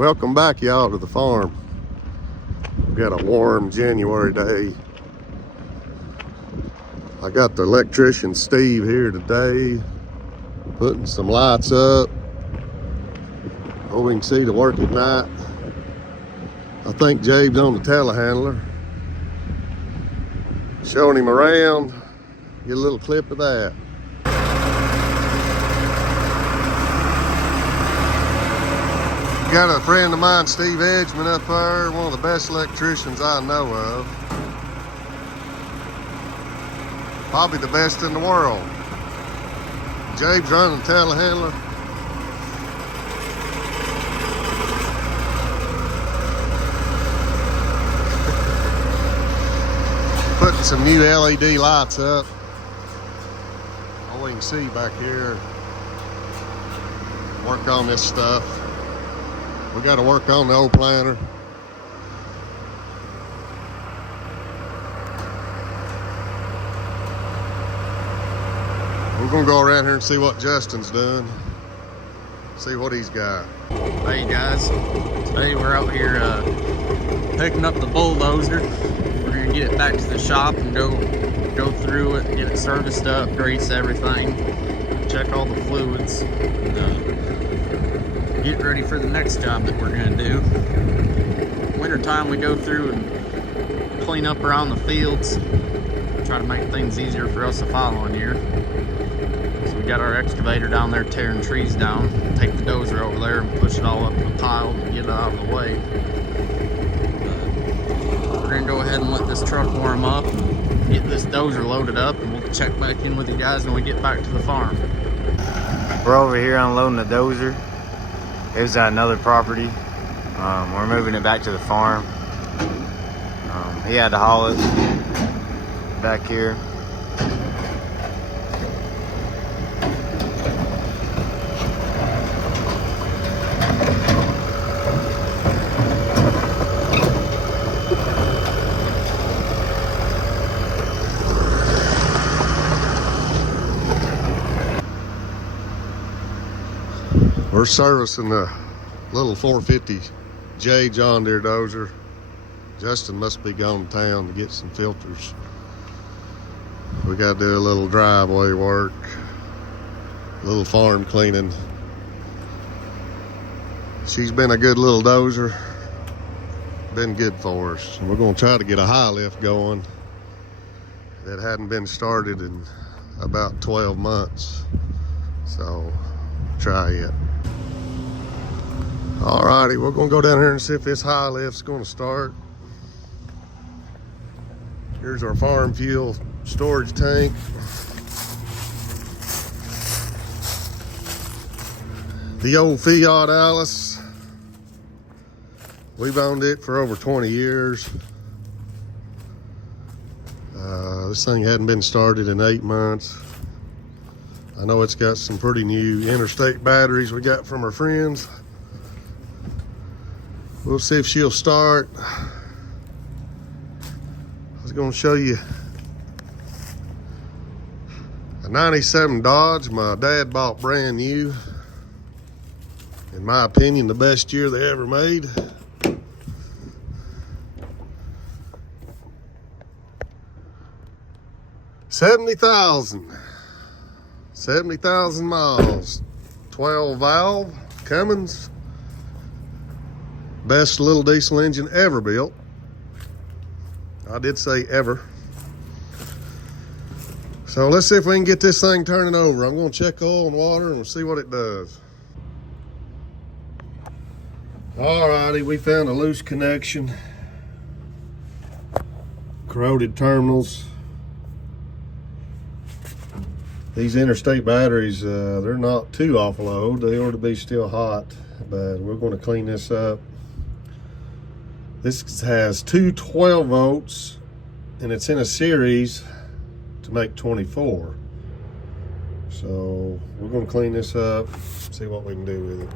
Welcome back, y'all, to the farm. We got a warm January day. I got the electrician Steve here today, putting some lights up. Oh, we can see the work at night. I think Jabe's on the telehandler. Showing him around. Get a little clip of that. Got a friend of mine, Steve Edgman, up there, one of the best electricians I know of. Probably the best in the world. Jabe's running the telehandler. Putting some new LED lights up. All we can see back here. Work on this stuff. We got to work on the old planter. We're gonna go around here and see what Justin's doing. See what he's got. Hey guys, today we're out here picking up the bulldozer. We're gonna get it back to the shop and go through it, get it serviced up, grease everything, check all the fluids, and get ready for the next job that we're gonna do. Winter time we go through and clean up around the fields, try to make things easier for us the following year. So we got our excavator down there tearing trees down, take the dozer over there and push it all up in a pile and get it out of the way. We're gonna go ahead and let this truck warm up, get this dozer loaded up, and we'll check back in with you guys when we get back to the farm. We're over here unloading the dozer. It was at another property. We're moving it back to the farm. He had to haul it back here. We're servicing the little 450J John Deere dozer. Justin must be going to town to get some filters. We got to do a little driveway work, a little farm cleaning. She's been a good little dozer, been good for us. We're going to try to get a high lift going that hadn't been started in about 12 months. So try it. Alrighty, we're gonna go down here and see if this high lift's gonna start. Here's our farm fuel storage tank. The old Fiat Alice. We've owned it for over 20 years. This thing hadn't been started in 8 months. I know it's got some pretty new interstate batteries we got from our friends. We'll see if she'll start. I was gonna show you a 97 Dodge my dad bought brand new. In my opinion, the best year they ever made. $70,000 miles, 12 valve, Cummins. Best little diesel engine ever built. I did say ever. So let's see if we can get this thing turning over. I'm going to check oil and water and we'll see what it does. Alrighty, we found a loose connection. Corroded terminals. These interstate batteries, they're not too awful old. They ought to be still hot, but we're going to clean this up. This has two 12 volts and it's in a series to make 24. So we're going to clean this up, see what we can do with it.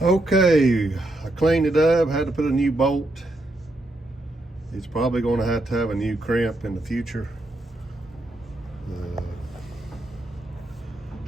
Okay, I cleaned it up, had to put a new bolt. It's probably going to have a new crimp in the future.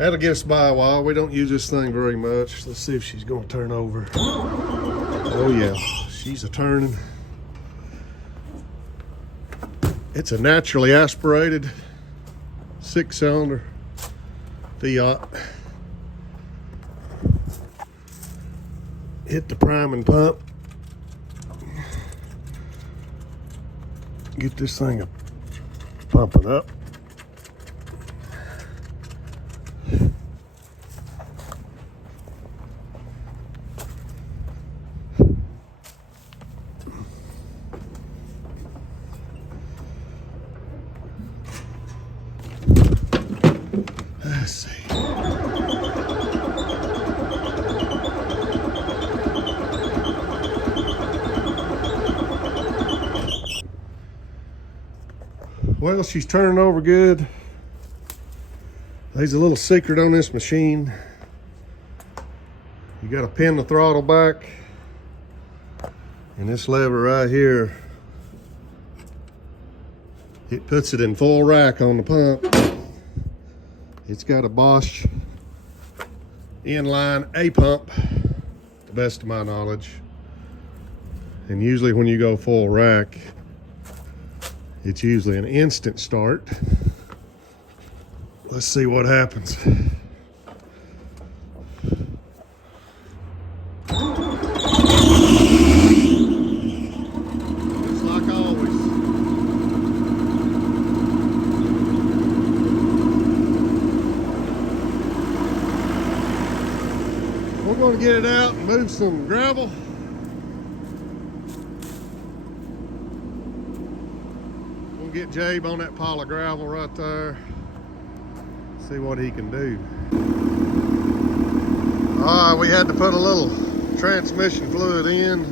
That'll get us by a while. We don't use this thing very much. Let's see if she's gonna turn over. Oh yeah, she's a turning. It's a naturally aspirated 6-cylinder Fiat. Hit the priming pump. Get this thing pumping up. Let's see. Well, she's turning over good. There's a little secret on this machine. You got to pin the throttle back, and this lever right here, it puts it in full rack on the pump. It's got a Bosch inline A pump, to the best of my knowledge. And usually when you go full rack, it's usually an instant start. Let's see what happens. Just like always. We're going to get it out and move some gravel. We'll get Jabe on that pile of gravel right there. See what he can do. We had to put a little transmission fluid in.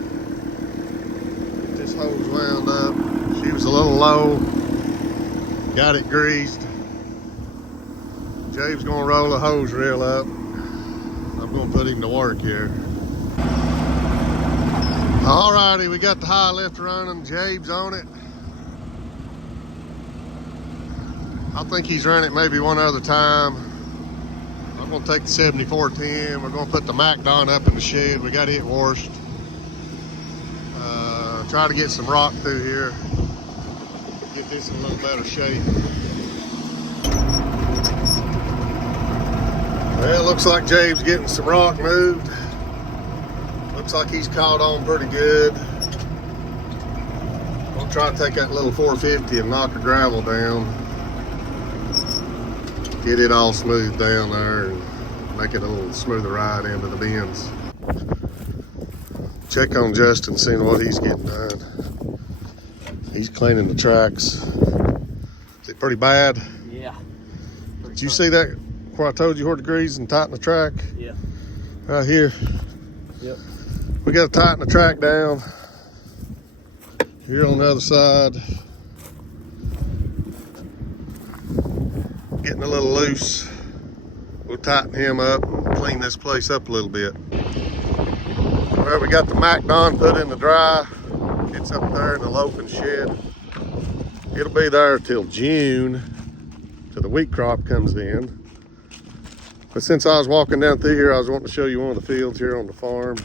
Get this hose wound up. She was a little low. Got it greased. Jabe's gonna roll the hose reel up. I'm gonna put him to work here. Alrighty, we got the high lift running. Jabe's on it. I think he's run it maybe one other time. I'm gonna take the 7410. We're gonna put the MacDon up in the shed. We got it washed. Try to get some rock through here. Get this in a little better shape. Well, it looks like Jabe's getting some rock moved. Looks like he's caught on pretty good. We'll try to take that little 450 and knock the gravel down. Get it all smoothed down there and make it a little smoother ride into the bends. Check on Justin, seeing what he's getting done. He's cleaning the tracks. Is it pretty bad? Yeah. Did you see that where I told you where to grease and tighten the track? Yeah. Right here. Yep. We got to tighten the track down. Here on the other side. Getting a little loose. We'll tighten him up and clean this place up a little bit. Well, we got the MacDon put in the dry. It's up there in the loafing shed. It'll be there till June, till the wheat crop comes in. But since I was walking down through here, I was wanting to show you one of the fields here on the farm.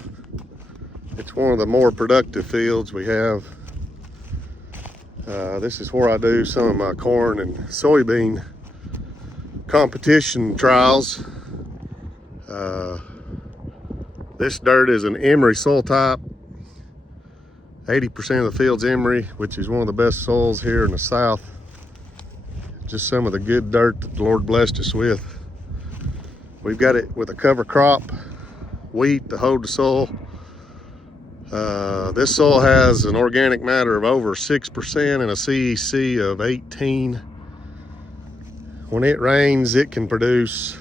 It's one of the more productive fields we have. This is where I do some of my corn and soybean competition trials. This dirt is an emery soil type. 80% of the field's emery, which is one of the best soils here in the south. Just some of the good dirt that the Lord blessed us with. We've got it with a cover crop, wheat to hold the soil. This soil has an organic matter of over 6% and a CEC of 18. When it rains, it can produce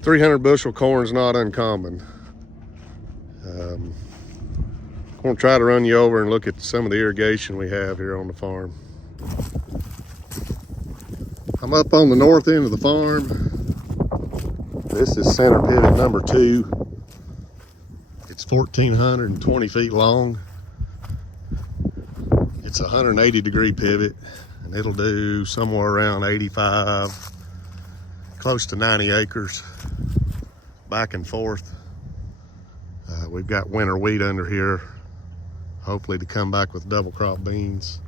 300 bushel corn is not uncommon. I'm going to try to run you over and look at some of the irrigation we have here on the farm. I'm up on the north end of the farm. This is center pivot number 2. It's 1,420 feet long. It's a 180 degree pivot, and it'll do somewhere around 85, close to 90 acres, back and forth. We've got winter wheat under here, hopefully to come back with double crop beans.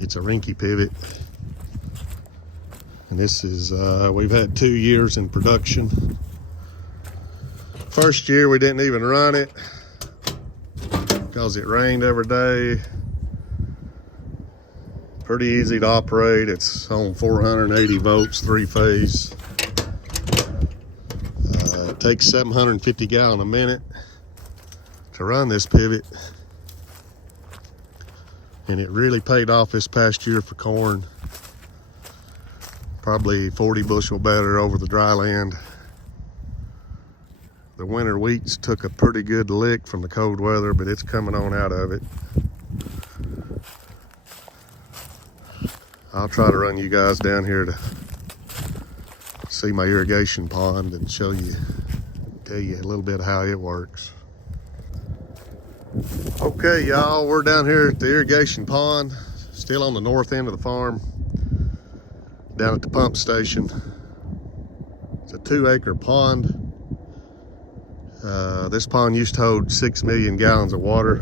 It's a rinky pivot. And this is, we've had 2 years in production. First year we didn't even run it because it rained every day. Pretty easy to operate. It's on 480 volts, 3-phase. It takes 750 gallons a minute to run this pivot. And it really paid off this past year for corn. Probably 40 bushel better over the dry land. The winter wheats took a pretty good lick from the cold weather, but it's coming on out of it. I'll try to run you guys down here to see my irrigation pond and tell you a little bit of how it works. Okay, y'all, we're down here at the irrigation pond, still on the north end of the farm, down at the pump station. It's a 2-acre pond. This pond used to hold 6 million gallons of water.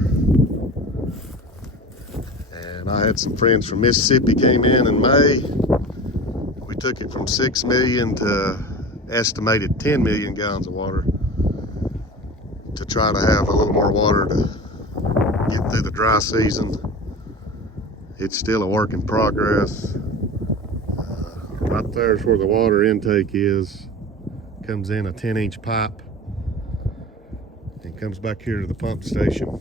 And I had some friends from Mississippi came in May. We took it from 6 million to estimated 10 million gallons of water to try to have a little more water to get through the dry season. It's still a work in progress. Right there's where the water intake is. Comes in a 10-inch pipe and comes back here to the pump station.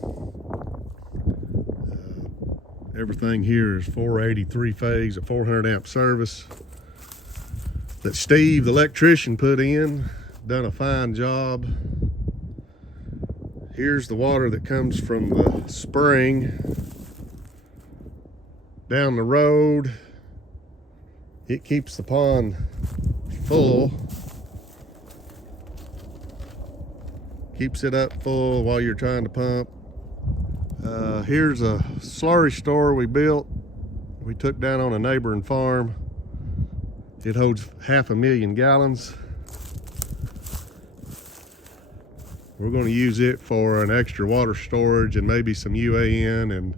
Everything here is 483 phase, a 400 amp service that Steve, the electrician, put in. Done a fine job. Here's the water that comes from the spring down the road. It keeps the pond full. Keeps it up full while you're trying to pump. Here's a slurry store we built. We took down on a neighboring farm. It holds 500,000 gallons. We're going to use it for an extra water storage and maybe some UAN and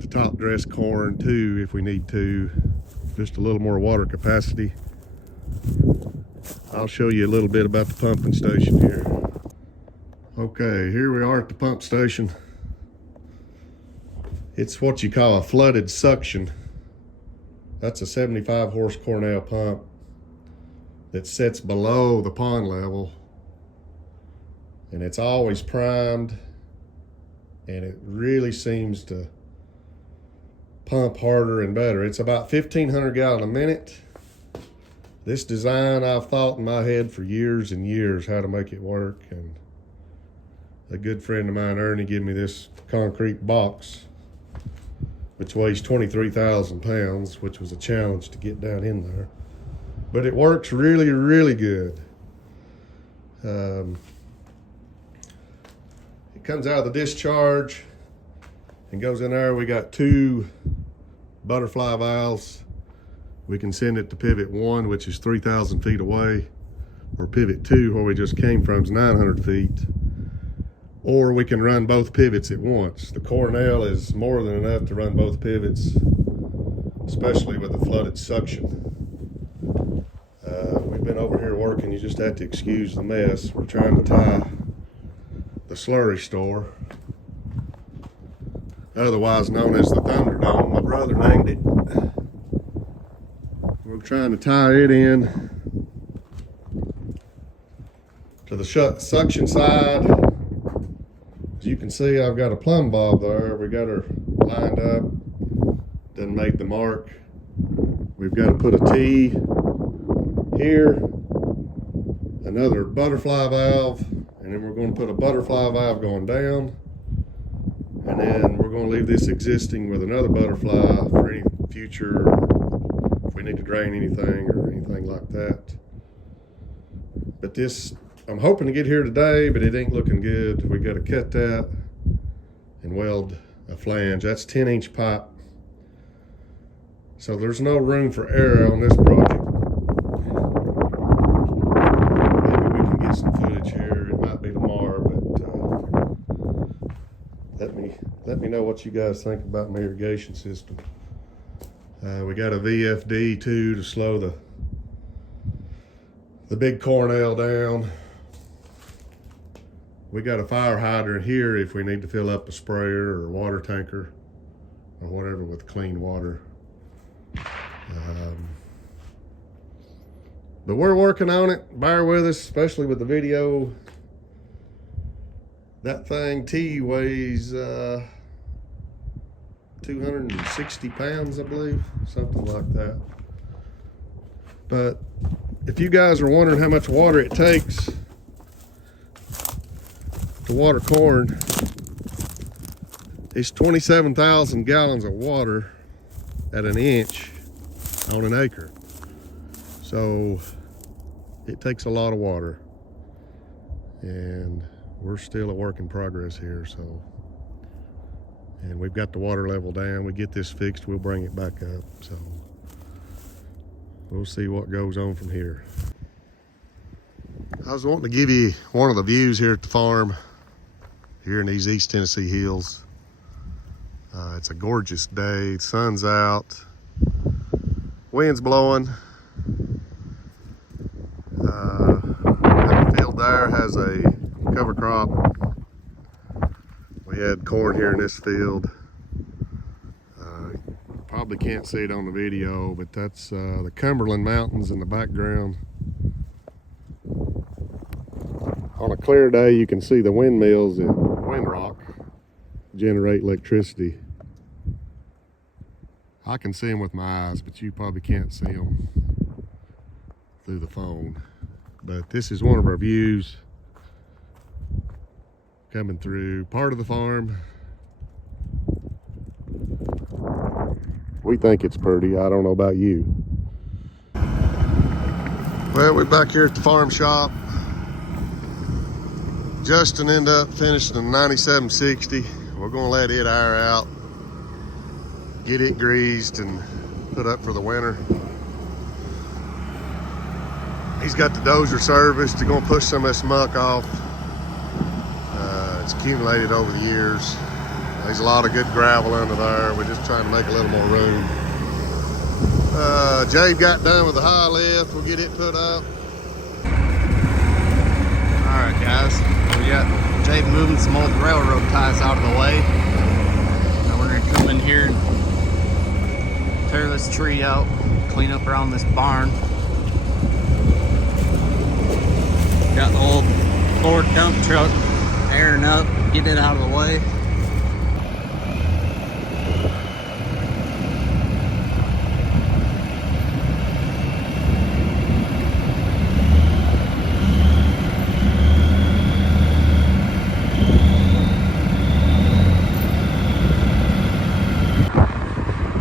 to top dress corn too if we need to. Just a little more water capacity. I'll show you a little bit about the pumping station here. Okay, here we are at the pump station. It's what you call a flooded suction. That's a 75 horse Cornell pump that sits below the pond level. And it's always primed, and it really seems to pump harder and better. It's about 1,500 gallons a minute. This design I've thought in my head for years and years how to make it work, and a good friend of mine, Ernie, gave me this concrete box which weighs 23,000 pounds, which was a challenge to get down in there, but it works really, really good. It comes out of the discharge and goes in there. We got 2 butterfly valves. We can send it to pivot 1, which is 3,000 feet away, or pivot 2, where we just came from, is 900 feet. Or we can run both pivots at once. The Cornell is more than enough to run both pivots, especially with the flooded suction. We've been over here working. You just have to excuse the mess. We're trying to tie the slurry store, otherwise known as the Thunderdome. My brother named it. We're trying to tie it in to the suction side. As you can see, I've got a plumb bob there. We got her lined up, done made the mark. We've got to put a T here, another butterfly valve, and then we're going to put a butterfly valve going down, and then we're going to leave this existing with another butterfly for any future, if we need to drain anything or anything like that. But this, I'm hoping to get here today, but it ain't looking good. We got to cut that and weld a flange. That's 10-inch pipe, So there's no room for error on this project. Maybe we can get some footage here. It might be tomorrow, but let me know what you guys think about my irrigation system. We got a VFD too to slow the big cornel down. We got a fire hydrant here if we need to fill up a sprayer or water tanker or whatever with clean water. But we're working on it. Bear with us, especially with the video. That thing T weighs 260 pounds, I believe, something like that. But if you guys are wondering how much water it takes to water corn, it's 27,000 gallons of water at an inch on an acre. So it takes a lot of water, and we're still a work in progress here. And we've got the water level down. We get this fixed, we'll bring it back up. So we'll see what goes on from here. I was wanting to give you one of the views here at the farm here in these East Tennessee hills. It's a gorgeous day, sun's out, wind's blowing. That field there has a cover crop. We had corn here in this field. Probably can't see it on the video, but that's the Cumberland Mountains in the background. On a clear day, you can see the windmills at Windrock generate electricity. I can see them with my eyes, but you probably can't see them through the phone. But this is one of our views coming through part of the farm. We think it's pretty. I don't know about you. Well, we're back here at the farm shop. Justin ended up finishing a 9760. We're gonna let it air out, get it greased and put up for the winter. He's got the dozer serviced. They're gonna push some of this muck off. It's accumulated over the years. There's a lot of good gravel under there. We're just trying to make a little more room. Jay got done with the high lift. We'll get it put up. All right, guys. We got Jay moving some old railroad ties out of the way. Now we're gonna come in here and tear this tree out, clean up around this barn. Got the old Ford dump truck airing up, get it out of the way.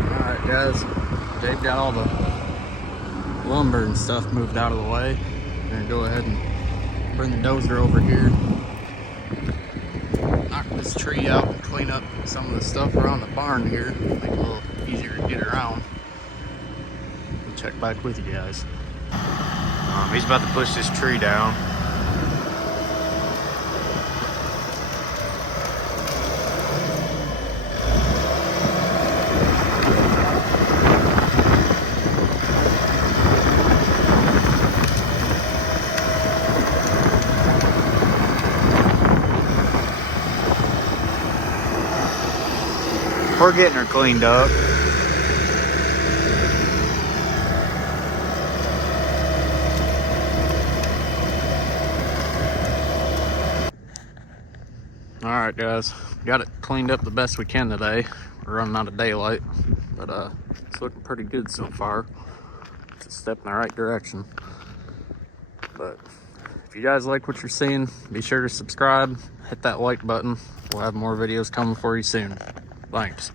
Alright guys, Dave got all the lumber and stuff moved out of the way. We're gonna go ahead and bring the dozer over here, knock this tree out and clean up some of the stuff around the barn here, make it a little easier to get around. We'll check back with you guys. He's about to push this tree down. We're getting her cleaned up. Alright guys, got it cleaned up the best we can today. We're running out of daylight, but it's looking pretty good so far. It's a step in the right direction. But if you guys like what you're seeing, be sure to subscribe, hit that like button. We'll have more videos coming for you soon. Thanks.